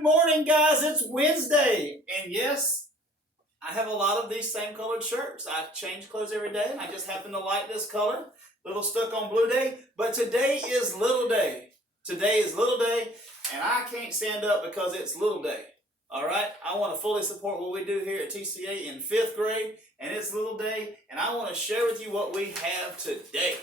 Good morning, guys. It's Wednesday. And yes, I have a lot of these same colored shirts. I change clothes every day, and I just happen to like this color. Little stuck on blue day. But today is little day. Today is little day, and I can't stand up because it's little day. All right? I want to fully support what we do here at TCA in 5th grade, and it's little day, and I want to share with you what we have today.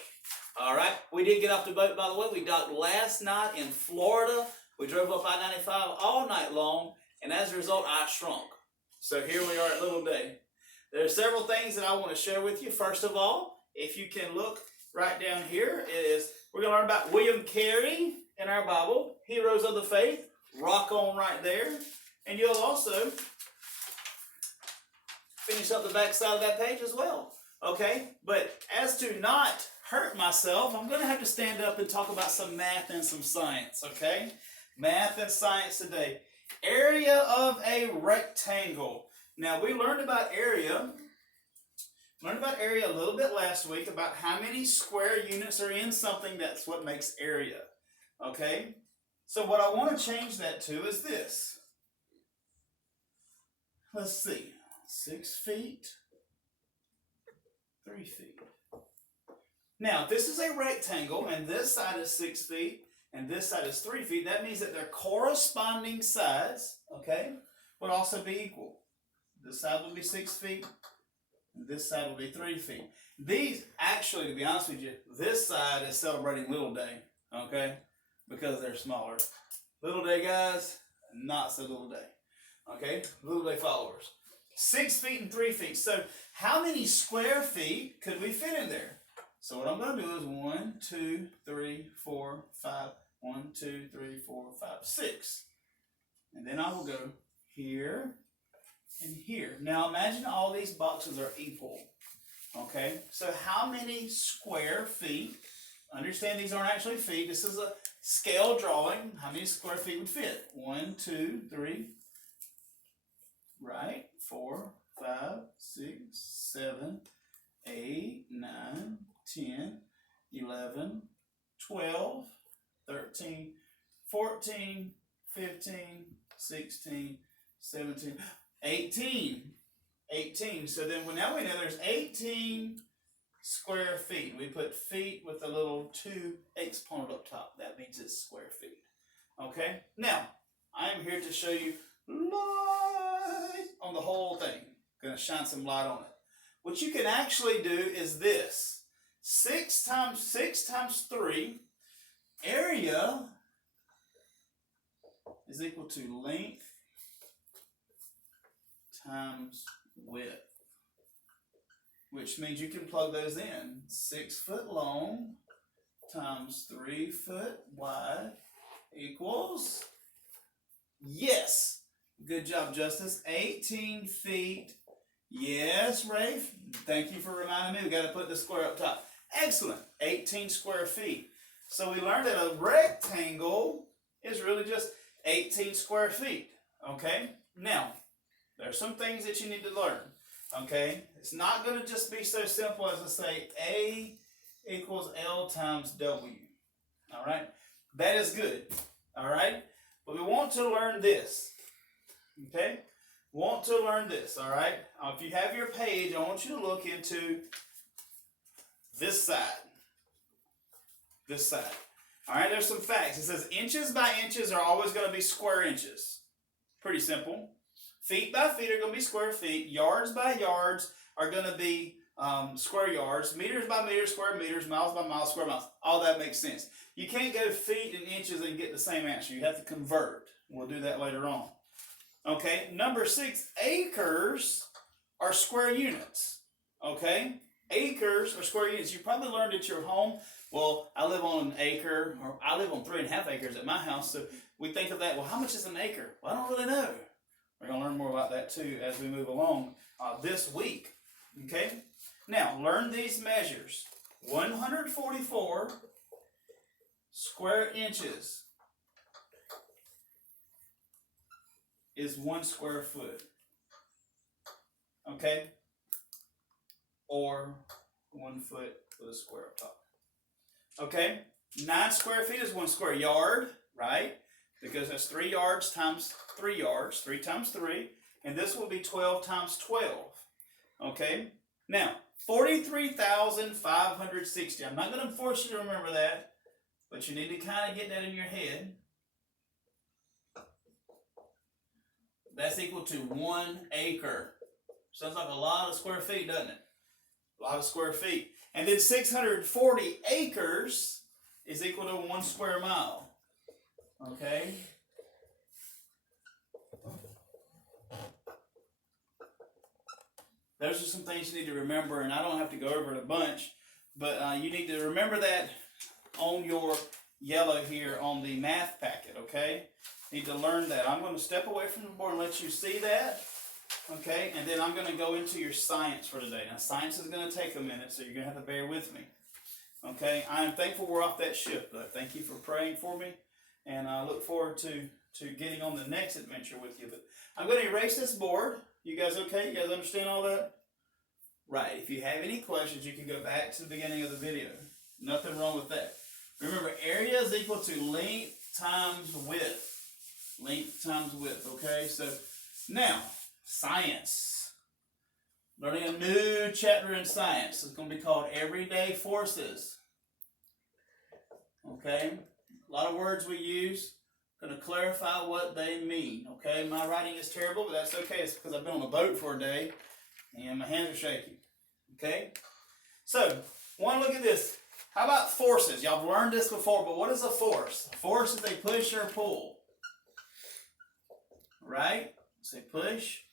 All right? We did get off the boat, by the way. We docked last night in Florida. We drove up I-95 all night long, and as a result, I shrunk. So here we are at Little Day. There are several things that I want to share with you. First of all, if you can look right down here, we're going to learn about William Carey in our Bible, Heroes of the Faith, rock on right there. And you'll also finish up the back side of that page as well. Okay? But as to not hurt myself, I'm going to have to stand up and talk about some math and some science. Okay? Math and science today. Area of a rectangle. Now, we learned about area. A little bit last week about how many square units are in something. That's what makes area. Okay? So what I want to change that to is this. Let's see. 6 feet. 3 feet. Now, if this is a rectangle and this side is 6 feet, and this side is 3 feet, that means that their corresponding sides, okay, would also be equal. This side would be 6 feet, and this side would be 3 feet. These, actually, to be honest with you, this side is celebrating Little Day, okay, because they're smaller. Little Day guys, not so Little Day, okay, Little Day followers. 6 feet and 3 feet. So how many square feet could we fit in there? So what I'm going to do is 1, 2, 3, 4, 5. 1, 2, 3, 4, 5, 6. And then I will go here and here. Now imagine all these boxes are equal. Okay? So how many square feet? Understand these aren't actually feet. This is a scale drawing. How many square feet would fit? 1, 2, 3. Right? 4, 5, 6, 7, 8, 9, 10, 11, 12, 13, 14, 15, 16, 17, 18. 18. So then now we know there's 18 square feet. We put feet with a little 2 exponent up top. That means it's square feet. Okay? Now, I am here to show you light on the whole thing. Going to shine some light on it. What you can actually do is this. 6 times 3. Area is equal to length times width, which means you can plug those in. 6 foot long times 3 foot wide equals, yes, good job, Justice, 18 feet. Yes, Rafe, thank you for reminding me. We got to put the square up top. Excellent, 18 square feet. So we learned that a rectangle is really just 18 square feet, okay? Now, there are some things that you need to learn, okay? It's not going to just be so simple as to say A equals L times W, all right? That is good, all right? But we want to learn this, okay? Want to learn this, all right? If you have your page, I want you to look into this side. This side. All right, there's some facts. It says inches by inches are always going to be square inches. Pretty simple. Feet by feet are going to be square feet. Yards by yards are going to be square yards. Meters by meters, square meters. Miles by miles, square miles. All that makes sense. You can't go feet and inches and get the same answer. You have to convert. We'll do that later on. Okay, number 6, acres are square units. Okay, acres are square units. You probably learned at your home. Well, I live on an acre, or I live on 3.5 acres at my house, so we think of that, well, how much is an acre? Well, I don't really know. We're going to learn more about that too as we move along this week. Okay? Now, learn these measures. 144 square inches is 1 square foot. Okay? Or 1 foot with a square up top. Okay? 9 square feet is 1 square yard, right? because that's 3 yards times 3 yards, 3 times 3, and this will be 12 times 12. Okay? Now, 43,560. I'm not going to force you to remember that, but you need to kind of get that in your head. That's equal to 1 acre. Sounds like a lot of square feet, doesn't it? A lot of square feet. And then 640 acres is equal to 1 square mile. Okay? Those are some things you need to remember, and I don't have to go over it a bunch, but you need to remember that on your yellow here on the math packet, okay? You need to learn that. I'm going to step away from the board and let you see that, okay? And then I'm going to go into your science for today. Now, science is going to take a minute, so you're going to have to bear with me, okay? I am thankful we're off that ship, though. Thank you for praying for me, and I look forward to getting on the next adventure with you. But I'm going to erase this board. You guys okay? You guys understand all that? Right. If you have any questions, you can go back to the beginning of the video. Nothing wrong with that. Remember, area is equal to length times width. Length times width, okay? So, now, science. Learning a new chapter in science. It's going to be called Everyday Forces. Okay? A lot of words we use. Going to clarify what they mean, okay? My writing is terrible, but that's okay. It's because I've been on a boat for a day, and my hands are shaky, okay? So, want to look at this. How about forces? Y'all have learned this before, but what is a force? A force is a push or pull, right? Say push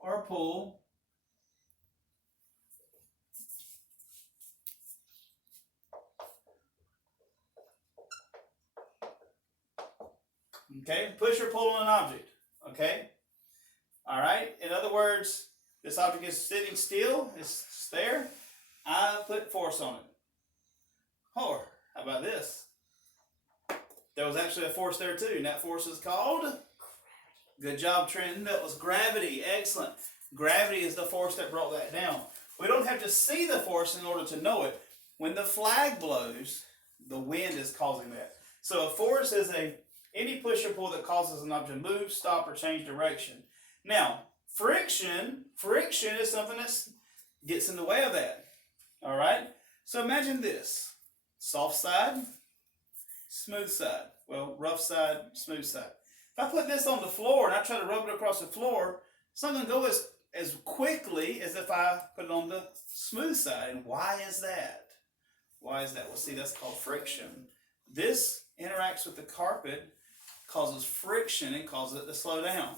or pull. Okay, push or pull on an object, okay? All right, in other words, this object is sitting still, it's there, I put force on it. Or, how about this? There was actually a force there too, and that force is called? Good job, Trenton, that was gravity, excellent. Gravity is the force that brought that down. We don't have to see the force in order to know it. When the flag blows, the wind is causing that. So a force is any push or pull that causes an object to move, stop, or change direction. Now, friction is something that gets in the way of that. All right? So imagine this. Soft side, smooth side. Well, rough side, smooth side. If I put this on the floor and I try to rub it across the floor, it's not going to go as quickly as if I put it on the smooth side. And why is that? Why is that? Well, see, that's called friction. This interacts with the carpet, causes friction, and causes it to slow down.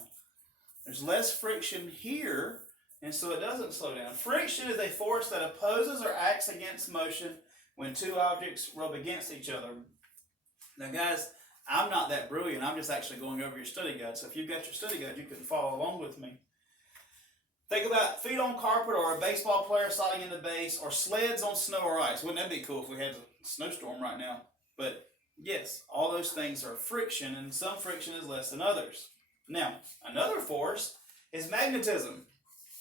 There's less friction here, and so it doesn't slow down. Friction is a force that opposes or acts against motion when two objects rub against each other. Now, guys, I'm not that brilliant. I'm just actually going over your study guide. So if you've got your study guide, you can follow along with me. Think about feet on carpet, or a baseball player sliding in the base, or sleds on snow or ice. Wouldn't that be cool if we had a snowstorm right now? But yes, all those things are friction, and some friction is less than others. Now, another force is magnetism.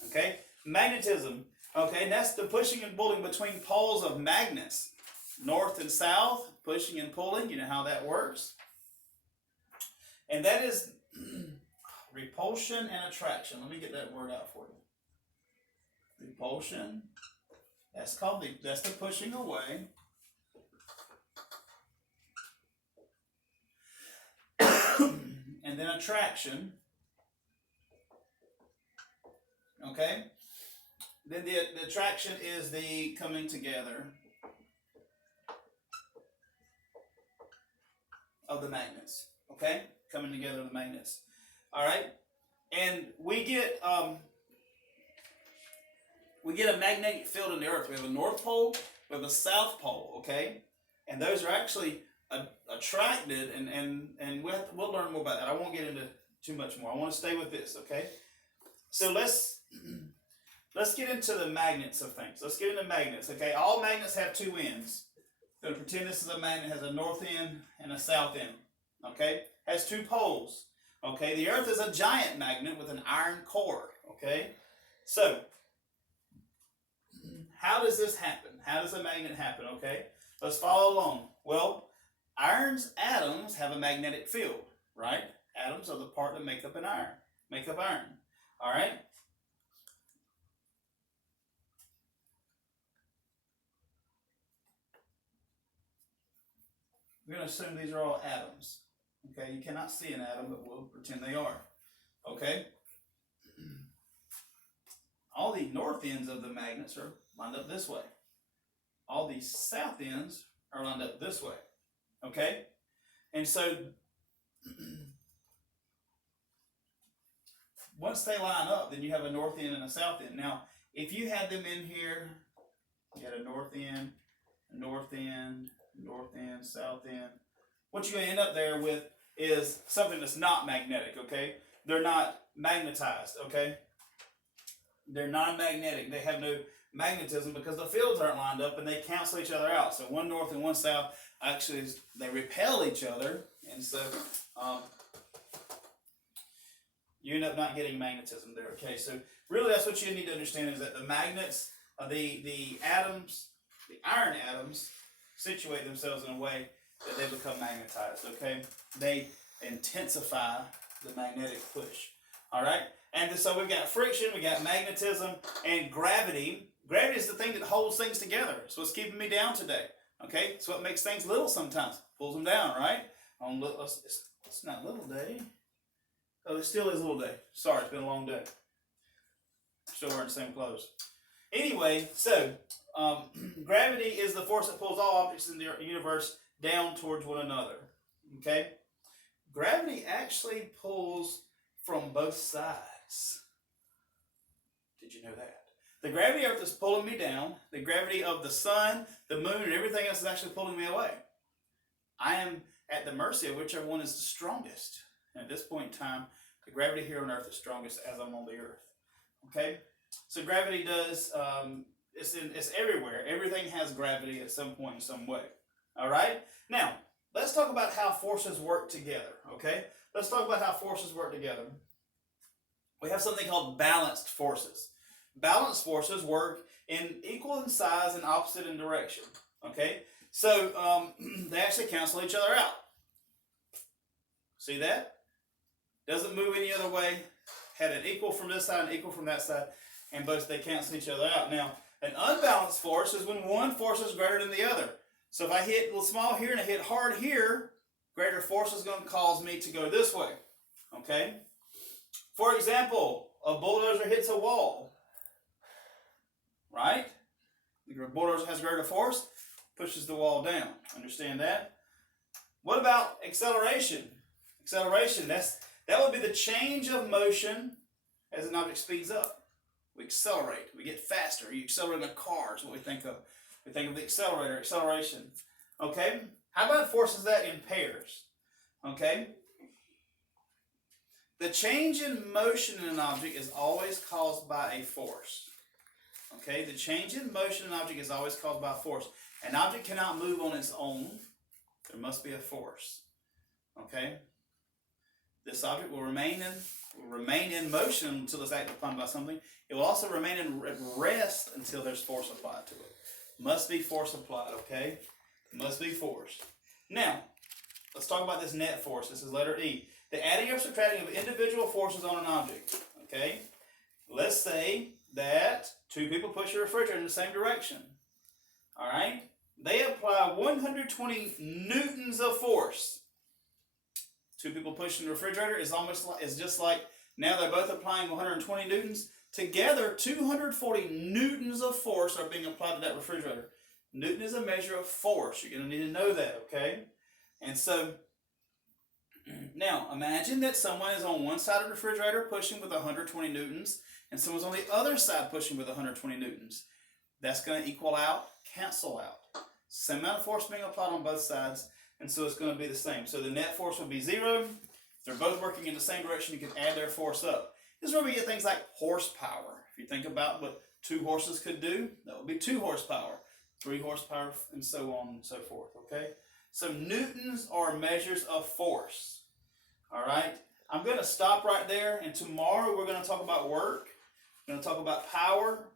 Okay? Magnetism. Okay, and that's the pushing and pulling between poles of magnets. North and south, pushing and pulling. You know how that works. And that is repulsion and attraction. Let me get that word out for you. Repulsion. That's the pushing away. And then attraction. Okay? Then the attraction is the coming together of the magnets. Okay? Coming together of the magnets. Alright? And we get a magnetic field in the earth. We have a north pole, we have a south pole, okay? And those are actually attracted, and we'll learn more about that. I won't get into too much more. I want to stay with this, okay? So let's get into the magnets of things. Let's get into magnets, okay? All magnets have two ends. I'm going to pretend this is a magnet, has a north end and a south end, okay? Has two poles, okay? The earth is a giant magnet with an iron core, okay? So, how does this happen? How does a magnet happen, okay? Let's follow along. Well, iron's atoms have a magnetic field, right? Atoms are the part that make up iron. All right? We're going to assume these are all atoms. Okay, you cannot see an atom, but we'll pretend they are. Okay? All the north ends of the magnets are lined up this way. All the south ends are lined up this way. Okay? And so, once they line up, then you have a north end and a south end. Now, if you had them in here, you had a north end, south end. What you're going to end up there with is something that's not magnetic, okay? They're not magnetized, okay? They're non-magnetic. They have no magnetism because the fields aren't lined up and they cancel each other out. So one north and one south, actually, they repel each other. And so you end up not getting magnetism there, okay? So really that's what you need to understand is that the magnets, the atoms, the iron atoms, situate themselves in a way that they become magnetized, okay? They intensify the magnetic push, all right? And so we've got friction, we got magnetism, and gravity. Gravity is the thing that holds things together. It's what's keeping me down today, okay? It's what makes things little sometimes, pulls them down, right? It's not little day. Oh, it still is little day. Sorry, it's been a long day. Still wearing the same clothes. Anyway, so gravity is the force that pulls all objects in the universe down towards one another. Okay? Gravity actually pulls from both sides. Did you know that? The gravity of Earth is pulling me down. The gravity of the sun, the moon, and everything else is actually pulling me away. I am at the mercy of whichever one is the strongest. And at this point in time, the gravity here on Earth is strongest as I'm on the Earth. Okay? So gravity does, it's everywhere. Everything has gravity at some point in some way. All right? Now, let's talk about how forces work together. Okay? Let's talk about how forces work together. We have something called balanced forces. Balanced forces work in equal in size and opposite in direction. Okay? So they actually cancel each other out. See that? Doesn't move any other way. Had an equal from this side and equal from that side. And both they cancel each other out. Now, an unbalanced force is when one force is greater than the other. So if I hit a little small here and I hit hard here, greater force is going to cause me to go this way. Okay? For example, a bulldozer hits a wall. Right? The bulldozer has greater force, pushes the wall down. Understand that? What about acceleration? Acceleration, that would be the change of motion as an object speeds up. We accelerate. We get faster. You accelerate in a car is what we think of. We think of the accelerator, acceleration. Okay? How about forces that in pairs? Okay? The change in motion in an object is always caused by a force. Okay? The change in motion in an object is always caused by a force. An object cannot move on its own. There must be a force. Okay? This object will remain in motion until it's acted upon by something. It will also remain in rest until there's force applied to it. Must be force applied, okay? Must be force. Now, let's talk about this net force. This is letter E. The adding or subtracting of individual forces on an object, okay? Let's say that two people push a refrigerator in the same direction, all right? They apply 120 newtons of force. Two people pushing the refrigerator is just like now they're both applying 120 newtons. Together, 240 newtons of force are being applied to that refrigerator. Newton is a measure of force. You're going to need to know that, okay? And so, now, imagine that someone is on one side of the refrigerator pushing with 120 newtons, and someone's on the other side pushing with 120 newtons. That's going to equal out, cancel out. Same amount of force being applied on both sides, and so it's going to be the same. So the net force will be 0. If they're both working in the same direction, you can add their force up. This is where we get things like horsepower. If you think about what 2 horses could do, that would be 2 horsepower, 3 horsepower, and so on and so forth, okay? So newtons are measures of force, all right? I'm going to stop right there, and tomorrow we're going to talk about work. We're going to talk about power,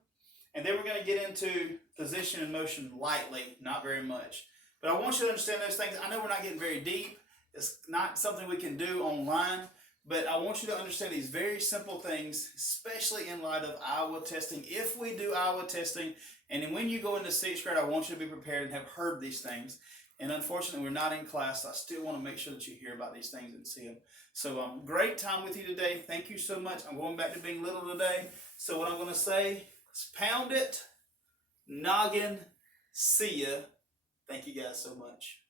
and then we're going to get into position and motion lightly, not very much. But I want you to understand those things. I know we're not getting very deep, It's not something we can do online, but I want you to understand these very simple things, especially in light of Iowa testing. If we do Iowa testing, and then when you go into 6th grade, I want you to be prepared and have heard these things. And unfortunately, we're not in class, so I still want to make sure that you hear about these things and see them. So great time with you today. Thank you so much. I'm going back to being little today. So what I'm going to say is pound it, noggin, see ya. Thank you guys so much.